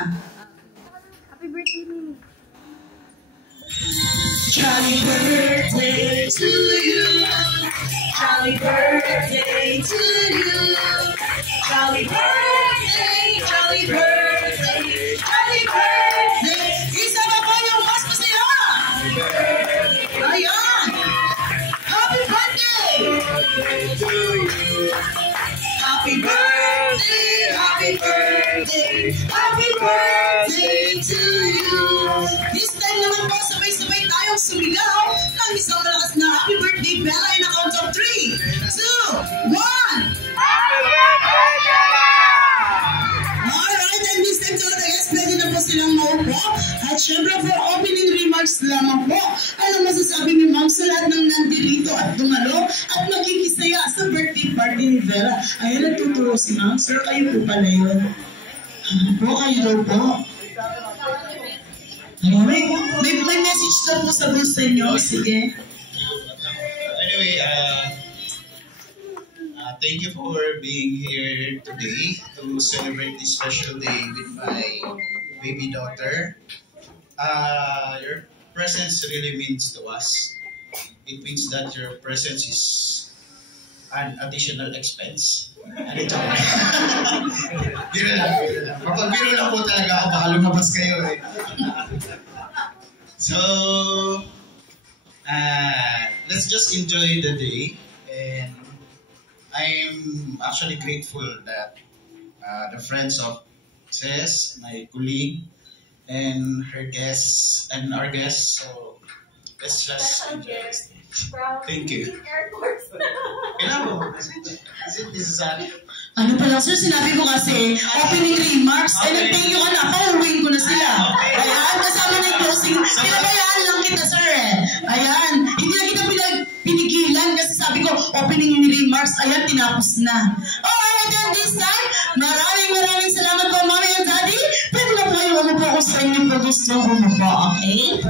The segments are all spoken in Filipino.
Happy birthday, Mimi. Jolly birthday to you. Jolly birthday to you. Jolly birthday, jolly birthday, jolly birthday. Isa pa po yung mas masaya. Ayan. Happy birthday. Happy birthday, happy birthday, happy birthday to you. This time naman po, sabay-sabay tayong sumigaw ng isang malakas na happy birthday bell in a count of 3, 2, 1. Happy birthday, Bella! Alright, and this time talaga, yes, pwede na po silang maupo. At syempre for opening remarks lamang po, ano masasabi ni Ma'am sa lahat ng nandirito at dumalo at magkikisaya sa birthday party ni Bella. Ayan, nagtuturo si Ma'am. Sir, kayo po pala yun. Po, kayo daw po. May message na po sa gusto nyo. Sige. Anyway, thank you for being here today to celebrate this special day with my baby daughter. Your presence really means to us. It means that your presence is an additional expense. Ano ito? Biro lang. Mapabiro lang po talaga ako. Baka lumabas kayo eh. So, let's just enjoy the day. And I'm actually grateful that the friends of Ces, my colleague, and her guests, and our guests. So, let's just enjoy this day. Thank you. Kailan mo? This is Ano pa lang, sir, sinabi ko kasi, opening remarks, ay nag-thank you ka na, pauwiin ko na sila. Ayan, kasama na yung closing. Pinabayaan lang kita, sir, eh. Ayan, hindi na kita pinigilan kasi sabi ko, opening remarks, ayan, tinapos na. Alright, then this time, maraming salamat po, Mommy and Daddy. Pwede na po kayo umupo ko sa inyo po gusto umupo, okay?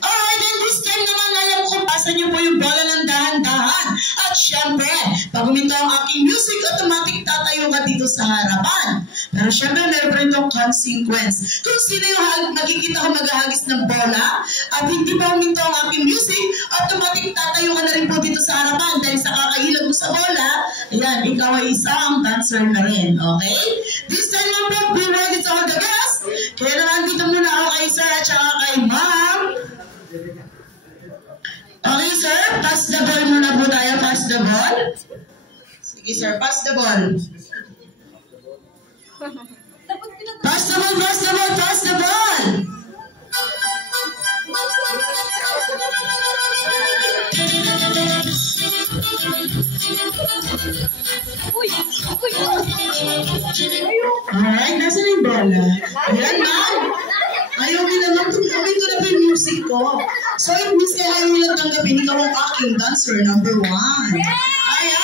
Alright, then this time naman, alam ko, pasan niyo po yung bola ng dahan-dahan. At syempre, pag uminto ang aking music, automatic tatayo ka dito sa harapan. Pero syempre, meron pa rin itong consequence. Kung sino yung nakikita ko maghahagis ng bola, at hindi pa uminto ang aking music, automatic tatayo ka na rin po dito sa harapan. Dahil sa kakahilag mo sa bola, ayan, ikaw ay isang dancer na rin, okay? This time naman po, be ready to all the guests. Kaya naman dito muna ako kay Sir at saka kay Ma'am. Okay, sir, pass the ball muna po tayo. Pass the ball. Sige, sir, pass the ball. Pass the ball, pass the ball, pass the ball. Alright, nasa na yung bola? Ayan, ma'am. Ayaw nila, ma'am. Tumawin ko na po yung music ko. So, it means kaya ayaw nila tanggapin, ikaw ang aking dancer number 1.